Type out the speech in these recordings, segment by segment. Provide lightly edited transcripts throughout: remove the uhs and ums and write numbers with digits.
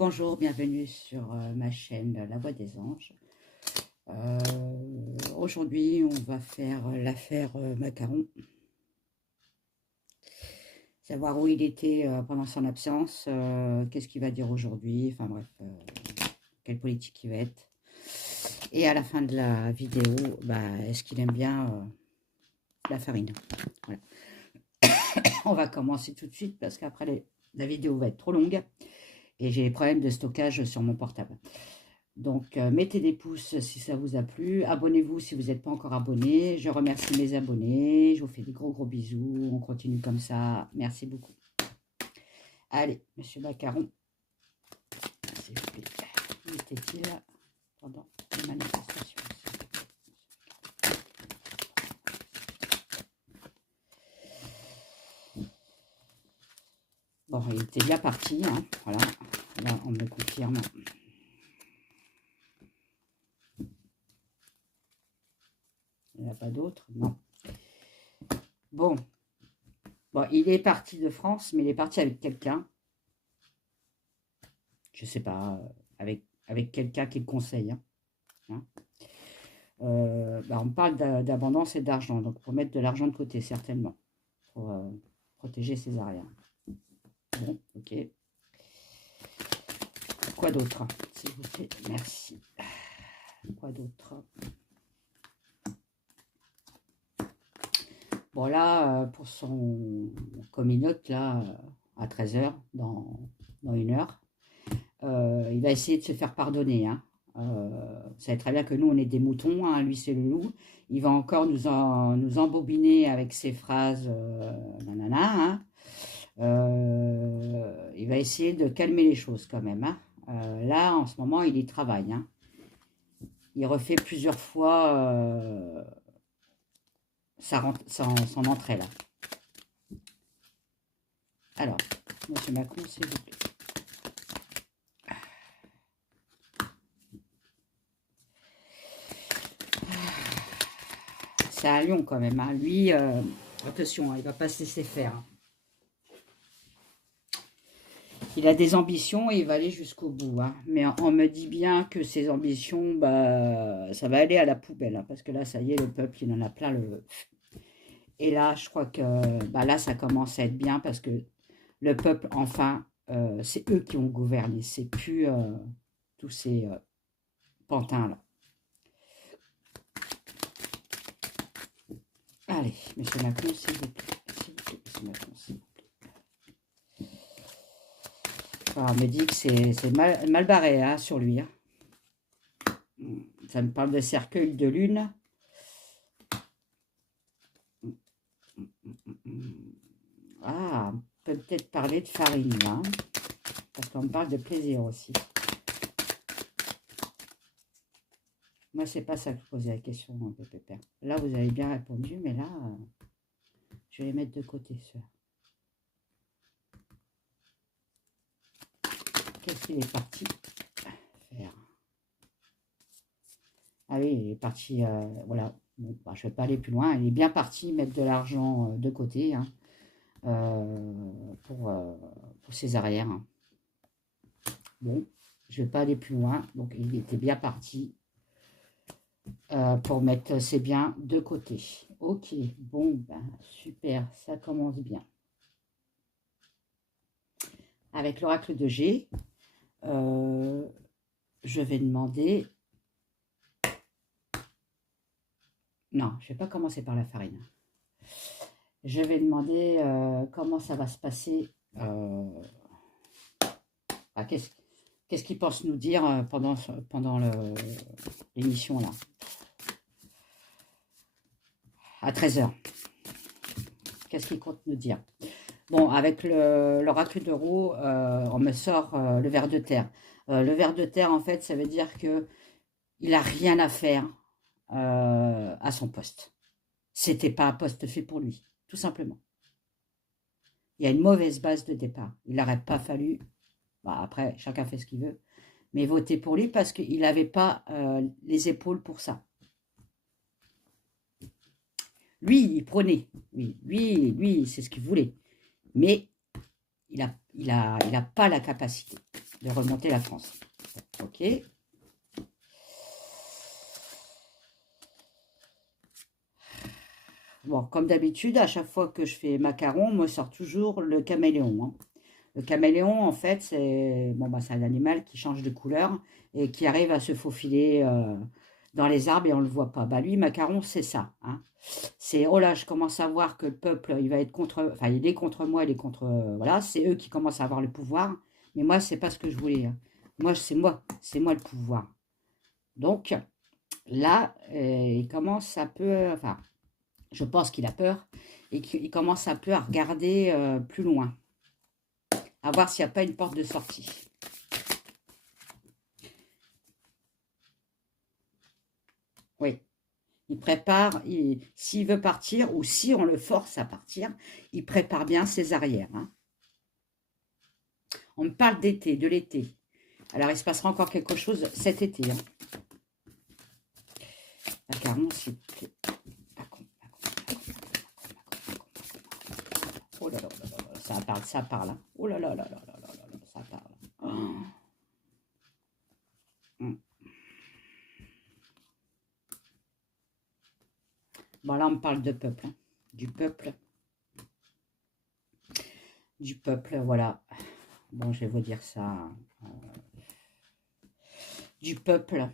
bonjour, bienvenue sur ma chaîne La Voix des Anges. Aujourd'hui, on va faire l'affaire Macaron. Savoir où il était pendant son absence, qu'est-ce qu'il va dire aujourd'hui, enfin bref, quelle politique il va être. Et à la fin de la vidéo, est-ce qu'il aime bien la farine. Voilà. On va commencer tout de suite parce qu'après la vidéo va être trop longue et j'ai des problèmes de stockage sur mon portable. Donc, mettez des pouces si ça vous a plu. Abonnez-vous si vous n'êtes pas encore abonné. Je remercie mes abonnés. Je vous fais des gros bisous. On continue comme ça. Merci beaucoup. Allez, monsieur Macaron. S'il vous plaît. Où était-il pendant les manifestations? Bon, il était bien parti. Hein. Voilà. Là, on me confirme. Il n'y en a pas d'autres? Non. Bon, il est parti de France, mais il est parti avec quelqu'un. Je ne sais pas, avec quelqu'un qui le conseille. Hein. On parle d'abondance et d'argent, donc pour mettre de l'argent de côté, certainement, pour protéger ses arrières. Bon, ok. Quoi d'autre, s'il vous plaît? Merci. Quoi d'autre? Bon, là, pour son cominote, là, à 13 h, dans 1 heure, il va essayer de se faire pardonner. Hein. Vous savez très bien que nous, on est des moutons, hein, lui, c'est le loup. Il va encore nous embobiner avec ses phrases nanana. Hein. Il va essayer de calmer les choses quand même. Hein. Là, en ce moment, il y travaille. Hein. Il refait plusieurs fois son entrée là. Alors, monsieur Macron, s'il vous plaît. C'est un lion quand même. Hein. Lui, attention, hein, il ne va pas se laisser faire. Hein. Il a des ambitions et il va aller jusqu'au bout. Hein. Mais on me dit bien que ses ambitions, ça va aller à la poubelle. Hein, parce que là, ça y est, le peuple, il en a plein le... Et là, je crois que là, ça commence à être bien parce que le peuple, enfin, c'est eux qui ont gouverné. C'est plus tous ces pantins-là. Allez, monsieur Macron, s'il vous plaît. S'il vous plaît, monsieur Macron, s'il vous plaît. On me dit que c'est mal barré hein, sur lui. Hein. Ça me parle de cercueil de lune. Ah, on peut peut-être parler de farine là. Parce qu'on me parle de plaisir aussi. Moi, c'est pas ça que je posais la question, Pépère. Là, vous avez bien répondu, mais là, je vais les mettre de côté, ceux. Qu'est-ce qu'il est parti faire? Ah oui, il est parti, voilà. Bon, je ne vais pas aller plus loin. Il est bien parti mettre de l'argent de côté hein, pour ses arrières. Hein. Bon, je ne vais pas aller plus loin. Donc, il était bien parti pour mettre ses biens de côté. Ok, bon, super, ça commence bien. Avec l'oracle de G, je vais demander... Non, je ne vais pas commencer par la farine. Je vais demander comment ça va se passer. Qu'est-ce qu'il pense nous dire pendant l'émission là à 13 h. Qu'est-ce qu'il compte nous dire? Bon, avec l'oracle de roue, on me sort le ver de terre. Le ver de terre, en fait, ça veut dire que il n'a rien à faire à son poste. C'était pas un poste fait pour lui, tout simplement. Il y a une mauvaise base de départ. Il n'aurait pas fallu, après, chacun fait ce qu'il veut, mais voter pour lui parce qu'il n'avait pas les épaules pour ça. Lui, il prenait. Lui, c'est ce qu'il voulait. Mais il a pas la capacité. de remonter la France. Ok. Bon, comme d'habitude, à chaque fois que je fais macaron, on me sort toujours le caméléon. Hein. Le caméléon, en fait, c'est bon, bah, c'est un animal qui change de couleur et qui arrive à se faufiler dans les arbres et on ne le voit pas. Bah, lui, macaron, c'est ça. Hein. C'est, oh là, je commence à voir que le peuple, il va être contre, enfin, il est contre moi, il est contre, voilà, c'est eux qui commencent à avoir le pouvoir. Mais moi, c'est pas ce que je voulais. Hein. Moi, c'est moi le pouvoir. Donc, là, il commence un peu, enfin, je pense qu'il a peur et qu'il commence un peu à regarder plus loin, à voir s'il n'y a pas une porte de sortie. Oui, il prépare, s'il veut partir ou si on le force à partir, il prépare bien ses arrières. Hein. On me parle d'été, de l'été. Alors, il se passera encore quelque chose cet été. Hein. Macaron, s'il vous plaît. Oh là là, ça parle. Hein. Oh là là là là là là là, ça parle. Oh. Bon, là, on me parle de peuple. Hein. Du peuple. Du peuple, voilà. Bon, je vais vous dire ça. Du peuple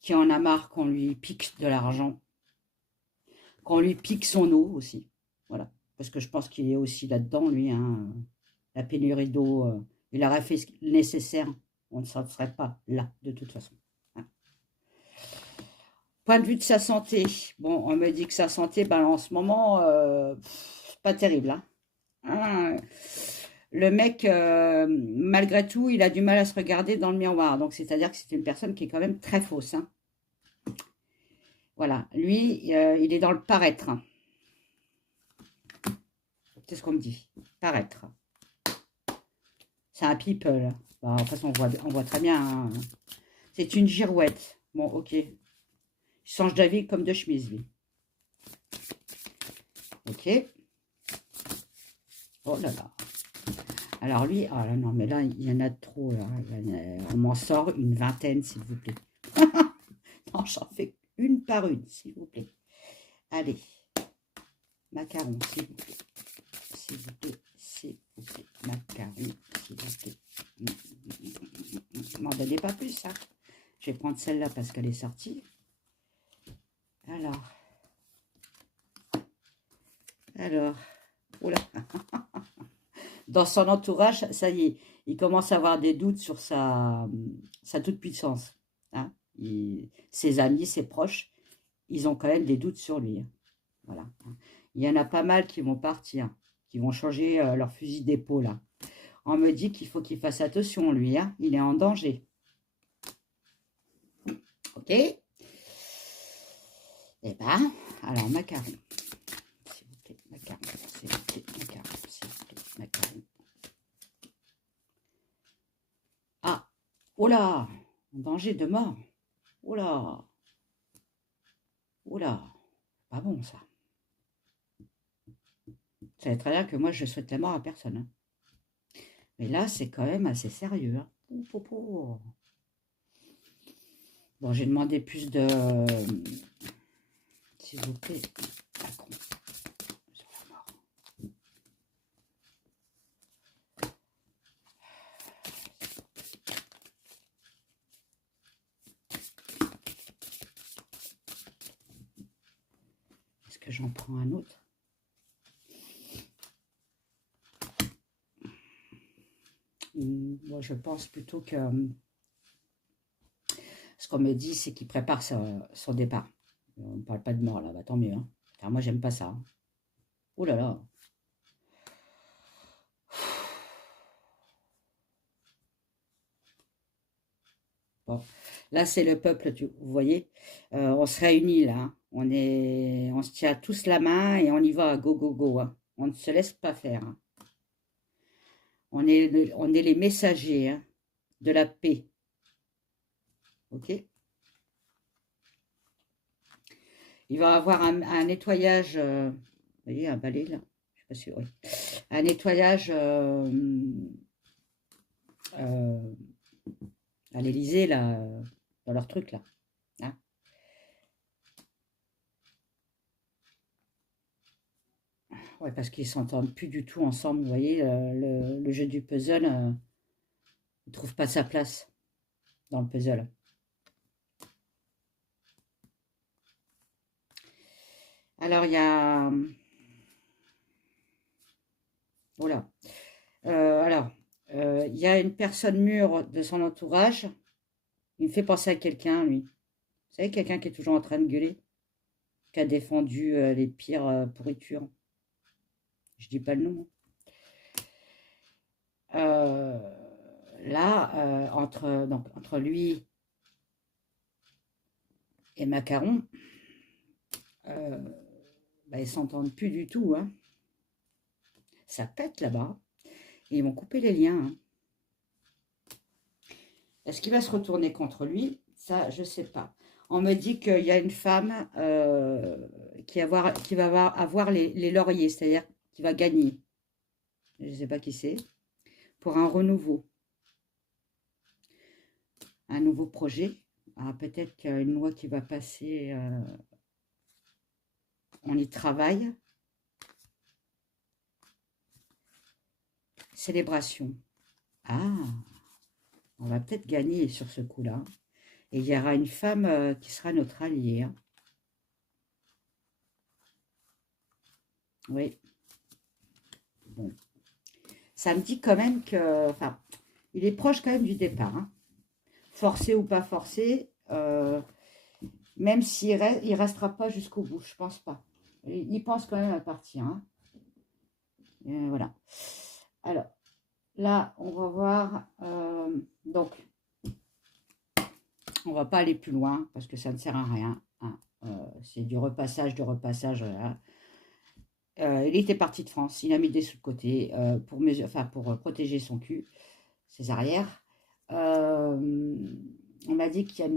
qui en a marre qu'on lui pique de l'argent. Qu'on lui pique son eau aussi. Voilà. Parce que je pense qu'il est aussi là-dedans, lui. Hein. La pénurie d'eau, il aurait fait le nécessaire. On ne serait pas là, de toute façon. Hein. Point de vue de sa santé. Bon, on me dit que sa santé, ben, en ce moment, pas terrible. Hein. Hein. Le mec, malgré tout, il a du mal à se regarder dans le miroir. Donc, c'est-à-dire que c'est une personne qui est quand même très fausse. Hein. Voilà. Lui, il est dans le paraître. Hein. C'est ce qu'on me dit. Paraître. C'est un people. Bah, de toute façon, on voit très bien. Hein. C'est une girouette. Bon, ok. Il change d'avis comme de chemise, lui. Ok. Oh là là. Alors lui, ah là, non, mais là, il y en a trop. Là. On m'en sort une vingtaine, s'il vous plaît. Non, j'en fais une par une, s'il vous plaît. Allez. Macaron, s'il vous plaît. S'il vous plaît, s'il vous plaît. Macaron, s'il vous plaît. M'en donnez pas plus, hein. Je vais prendre celle-là parce qu'elle est sortie. Alors. Oula. Dans son entourage, ça y est, il commence à avoir des doutes sur sa toute-puissance. Hein. Ses amis, ses proches, ils ont quand même des doutes sur lui. Hein. Voilà. Il y en a pas mal qui vont partir, qui vont changer leur fusil d'épaule. Hein. On me dit qu'il faut qu'il fasse attention, lui. Hein. Il est en danger. Ok. Eh bien, alors, macaron. S'il vous plaît, macaron. S'il vous plaît, macaron. S'il vous plaît, macaron. Ah, oh là, en danger de mort. Oh là. Oh là. Pas bon, ça. Vous savez très bien que moi, je souhaite la mort à personne. Hein. Mais là, c'est quand même assez sérieux. Hein. Bon, j'ai demandé plus de... S'il vous plaît. Macron. Sur la mort. Est-ce que j'en prends un autre? Moi, je pense plutôt que... Ce qu'on me dit, c'est qu'il prépare son départ. On ne parle pas de mort, là. Bah, tant mieux. Hein. Car moi, j'aime pas ça. Hein. Oh là là. Bon. Là, c'est le peuple, vous voyez. On se réunit, là. Hein. On se tient tous la main et on y va, go, go, go. Hein. On ne se laisse pas faire. Hein. On est les messagers hein, de la paix. Ok. Il va avoir un nettoyage, vous voyez, un balai là, je sais pas si, oui. Un nettoyage à l'Élysée, là, dans leur truc, là. Hein. Ouais, parce qu'ils s'entendent plus du tout ensemble, vous voyez, le jeu du puzzle, il ne trouve pas sa place dans le puzzle. Alors, il y a... Voilà. Alors, il y a une personne mûre de son entourage. Il me fait penser à quelqu'un, lui. Vous savez, quelqu'un qui est toujours en train de gueuler, qui a défendu les pires pourritures. Je dis pas le nom. Euh, Là, entre lui et Macaron, bah, ils s'entendent plus du tout. Hein. Ça pète là-bas. Et ils vont couper les liens. Hein. Est-ce qu'il va se retourner contre lui? Ça, je ne sais pas. On me dit qu'il y a une femme qui va avoir les lauriers, c'est-à-dire qui va gagner. Je ne sais pas qui c'est. Pour un renouveau. Un nouveau projet. Peut-être qu'il y a une loi qui va passer. On y travaille. Célébration. Ah, on va peut-être gagner sur ce coup-là. Et il y aura une femme qui sera notre alliée. Hein. Oui. Bon. Ça me dit quand même que... Enfin, il est proche quand même du départ. Hein. Forcé ou pas forcé, même s'il ne restera pas jusqu'au bout, je pense pas. Il pense quand même à partir. Hein. Voilà. Alors, là, on va voir... donc, on va pas aller plus loin parce que ça ne sert à rien. Hein. C'est du repassage, Voilà. Il était parti de France, il a mis des sous de côté pour protéger son cul, ses arrières. On m'a dit qu'il y a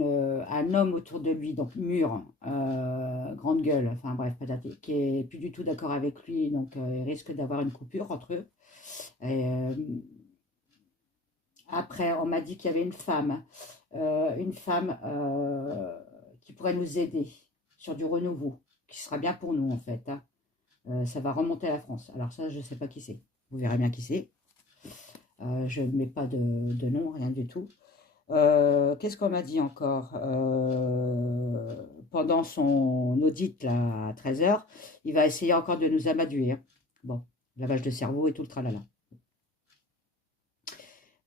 un homme autour de lui, donc mûr, grande gueule, enfin bref, qui est plus du tout d'accord avec lui, donc il risque d'avoir une coupure entre eux. Et, après, on m'a dit qu'il y avait une femme qui pourrait nous aider sur du renouveau, qui sera bien pour nous en fait. Hein. Ça va remonter à la France. Alors ça, je ne sais pas qui c'est. Vous verrez bien qui c'est. Je ne mets pas de nom, rien du tout. Qu'est-ce qu'on m'a dit encore pendant son audit là, à 13 heures, il va essayer encore de nous amadouer. Hein. Bon, lavage de cerveau et tout le tralala.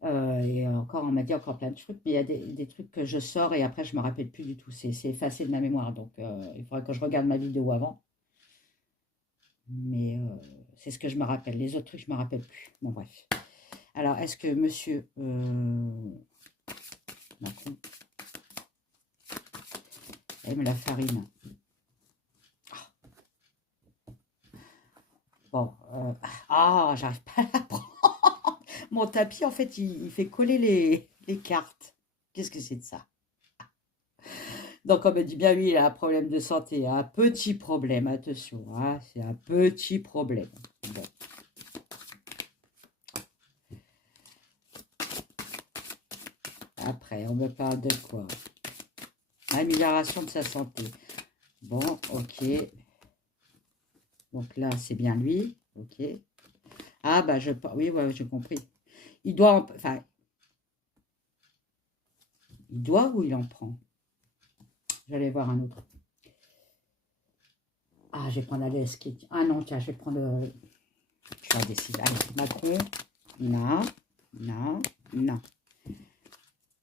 Et encore, on m'a dit encore plein de trucs, mais il y a des trucs que je sors et après je ne me rappelle plus du tout. C'est effacé de ma mémoire, donc il faudra que je regarde ma vidéo avant. Mais c'est ce que je me rappelle. Les autres trucs, je ne me rappelle plus. Bon, bref. Alors, est-ce que monsieur Macron aime la farine? Bon. J'arrive pas à la prendre. Mon tapis, en fait, il fait coller les cartes. Qu'est-ce que c'est de ça? Donc, on me dit bien, oui, il a un problème de santé. Un petit problème, attention. Hein, c'est un petit problème. Bon. Après, on me parle de quoi? Amélioration de sa santé. Bon, ok. Donc là, c'est bien lui. Ok. Ah, bah, oui, ouais, j'ai compris. Il doit, enfin, il doit ou il en prend? J'allais voir un autre. Ah, je vais prendre Alice qui... Ah non, tiens, je vais prendre... Je vais décider. Allez, Macron. Non. Non. Non.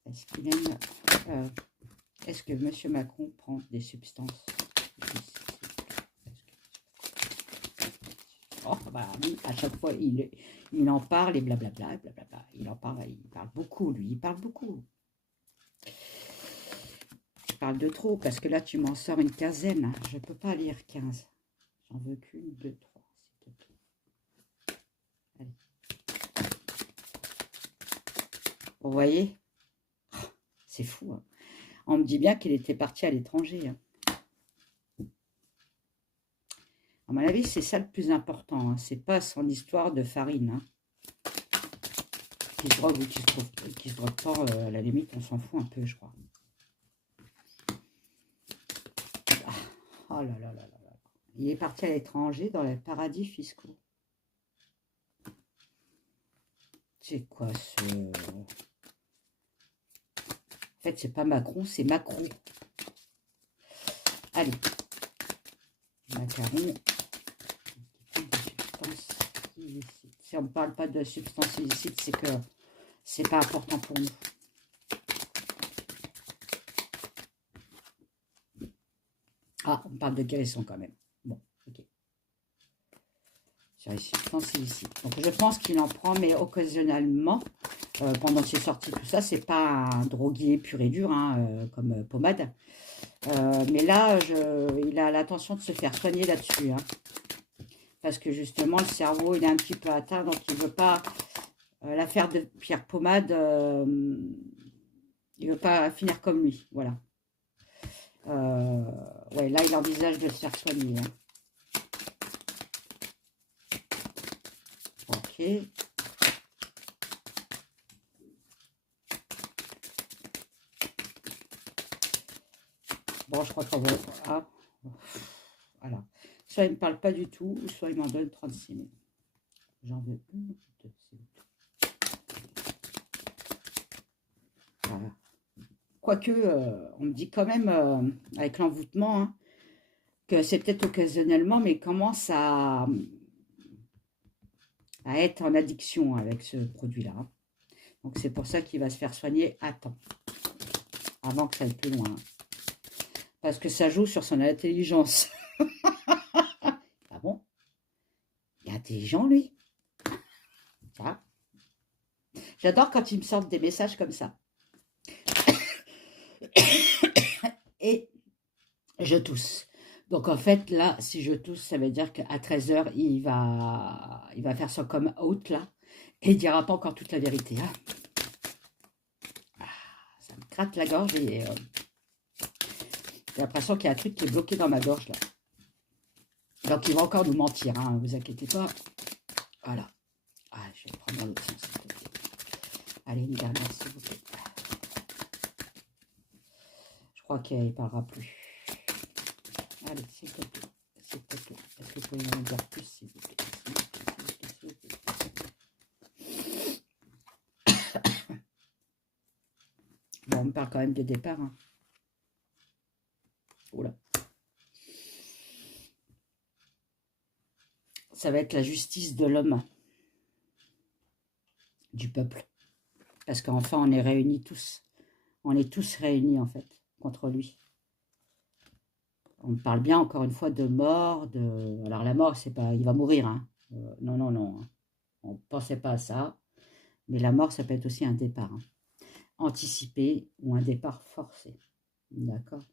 Est-ce qu'il aime... Est-ce que M. Macron prend des substances? Oh, bah oui, à chaque fois, il en parle et blablabla, et blablabla. Il en parle, il parle beaucoup, lui, il parle beaucoup. Je parle de trop, parce que là, tu m'en sors une quinzaine. Je ne peux pas lire 15. J'en veux qu'une, deux, trois, s'il te plaît. Allez. Vous voyez? C'est fou. Hein. On me dit bien qu'il était parti à l'étranger. Hein. À mon avis, c'est ça le plus important. Hein. C'est pas son histoire de farine. Hein. qui se drogue ou qui se drogue pas, à la limite, on s'en fout un peu, je crois. Ah, oh là là là là là. Il est parti à l'étranger dans les paradis fiscaux. C'est quoi ce... En fait, c'est pas Macron, c'est Macron. Allez. Macaron. Si on ne parle pas de substance illicite, c'est que c'est pas important pour nous. Ah, on parle de guérison quand même. Bon, ok. Sur les substances illicites. Donc je pense qu'il en prend, mais occasionnellement, pendant ses sorties, tout ça, c'est pas un drogué pur et dur, hein, comme pommade. Mais là, il a l'intention de se faire soigner là-dessus. Hein, parce que justement, le cerveau, il est un petit peu atteint, donc il ne veut pas l'affaire de Pierre Pommade, il ne veut pas finir comme lui. Voilà. Ouais, là, il envisage de se faire soigner. Hein. Ok. Bon, je crois qu'on va... Ah. Voilà. Soit il ne me parle pas du tout, soit il m'en donne 36 000. J'en veux une, deux, voilà. Quoique, on me dit quand même, avec l'envoûtement, hein, que c'est peut-être occasionnellement, mais il commence à être en addiction avec ce produit-là. Hein. Donc c'est pour ça qu'il va se faire soigner à temps, avant que ça aille plus loin. Hein. Parce que ça joue sur son intelligence. Ah bon? Il est intelligent, lui. Ah. J'adore quand ils me sortent des messages comme ça. Et je tousse. Donc en fait, là, si je tousse, ça veut dire qu'à 13 h, il va faire son come out, là. Et il ne dira pas encore toute la vérité. Hein. Ah, ça me gratte la gorge et j'ai l'impression qu'il y a un truc qui est bloqué dans ma gorge, là. Donc il va encore nous mentir, hein, vous inquiétez pas. Voilà. Ah, je vais prendre dans l'autre sens. Allez, une dernière, s'il vous plaît. Je crois qu'il ne parlera plus. Allez, s'il te plaît. S'il te plaît. Est-ce que vous pouvez m'en dire plus, s'il vous plaît? Bon, on me parle quand même de départ. Hein. Oula. Ça va être la justice de l'homme. Du peuple. Parce qu'enfin, on est réunis tous. On est tous réunis, en fait, contre lui. On parle bien, encore une fois, de mort. Alors, la mort, c'est pas... Il va mourir, hein. Non, non, non. Hein. On ne pensait pas à ça. Mais la mort, ça peut être aussi un départ. Hein. Anticipé ou un départ forcé. D'accord?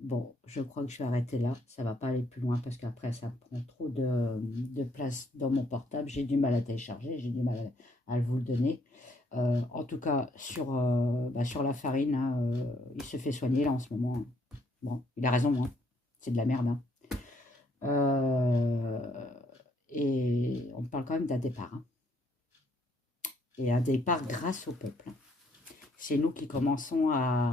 Bon, je crois que je vais arrêter là. Ça ne va pas aller plus loin parce qu'après, ça prend trop de place dans mon portable. J'ai du mal à télécharger. J'ai du mal à vous le donner. En tout cas, sur la farine, hein, il se fait soigner là en ce moment. Hein. Bon, il a raison, hein. C'est de la merde. Hein. Et on parle quand même d'un départ. Hein. Et un départ grâce au peuple. Hein. C'est nous qui commençons à...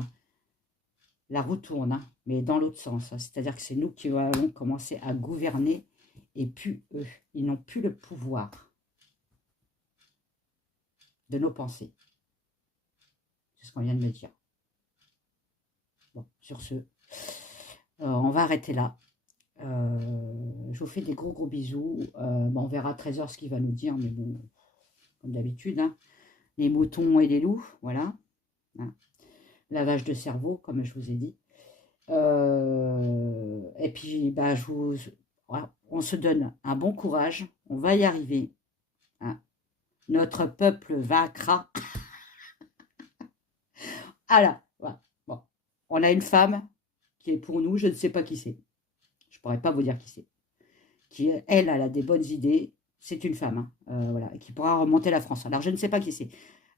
La roue tourne, hein, mais dans l'autre sens. Hein. C'est-à-dire que c'est nous qui allons commencer à gouverner et plus eux. Ils n'ont plus le pouvoir de nos pensées. C'est ce qu'on vient de me dire. Bon, sur ce, on va arrêter là. Je vous fais des gros bisous. Bon, on verra à 13 h ce qu'il va nous dire, mais bon, comme d'habitude, hein, les moutons et les loups, voilà. Hein. Lavage de cerveau, comme je vous ai dit. Et puis, bah, voilà, on se donne un bon courage. On va y arriver. Hein. Notre peuple vaincra. Voilà. Bon. On a une femme qui est pour nous, je ne sais pas qui c'est. Je ne pourrais pas vous dire qui c'est. Qui, elle a des bonnes idées. C'est une femme, hein, voilà, qui pourra remonter la France. Alors, je ne sais pas qui c'est.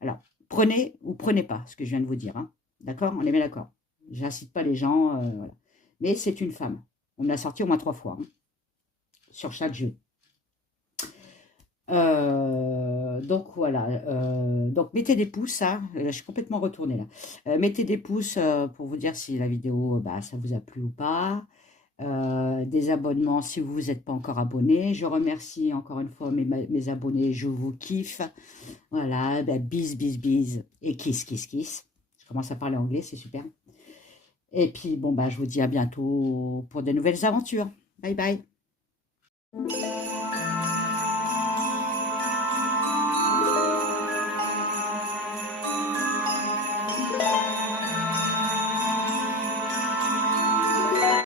Alors, prenez ou prenez pas ce que je viens de vous dire. Hein. D'accord? On est bien d'accord. J'incite pas les gens. Voilà. Mais c'est une femme. On me l'a sorti au moins 3 fois. Hein, sur chaque jeu. Donc voilà, donc mettez des pouces, hein, là, je suis complètement retournée là. Mettez des pouces pour vous dire si la vidéo, bah, ça vous a plu ou pas. Des abonnements si vous n'êtes pas encore abonné. Je remercie encore une fois mes abonnés, je vous kiffe. Voilà, bah, bis, bis, bis et kiss, kiss, kiss. Je commence à parler anglais, c'est super. Et puis bon, bah, je vous dis à bientôt pour de nouvelles aventures. Bye bye.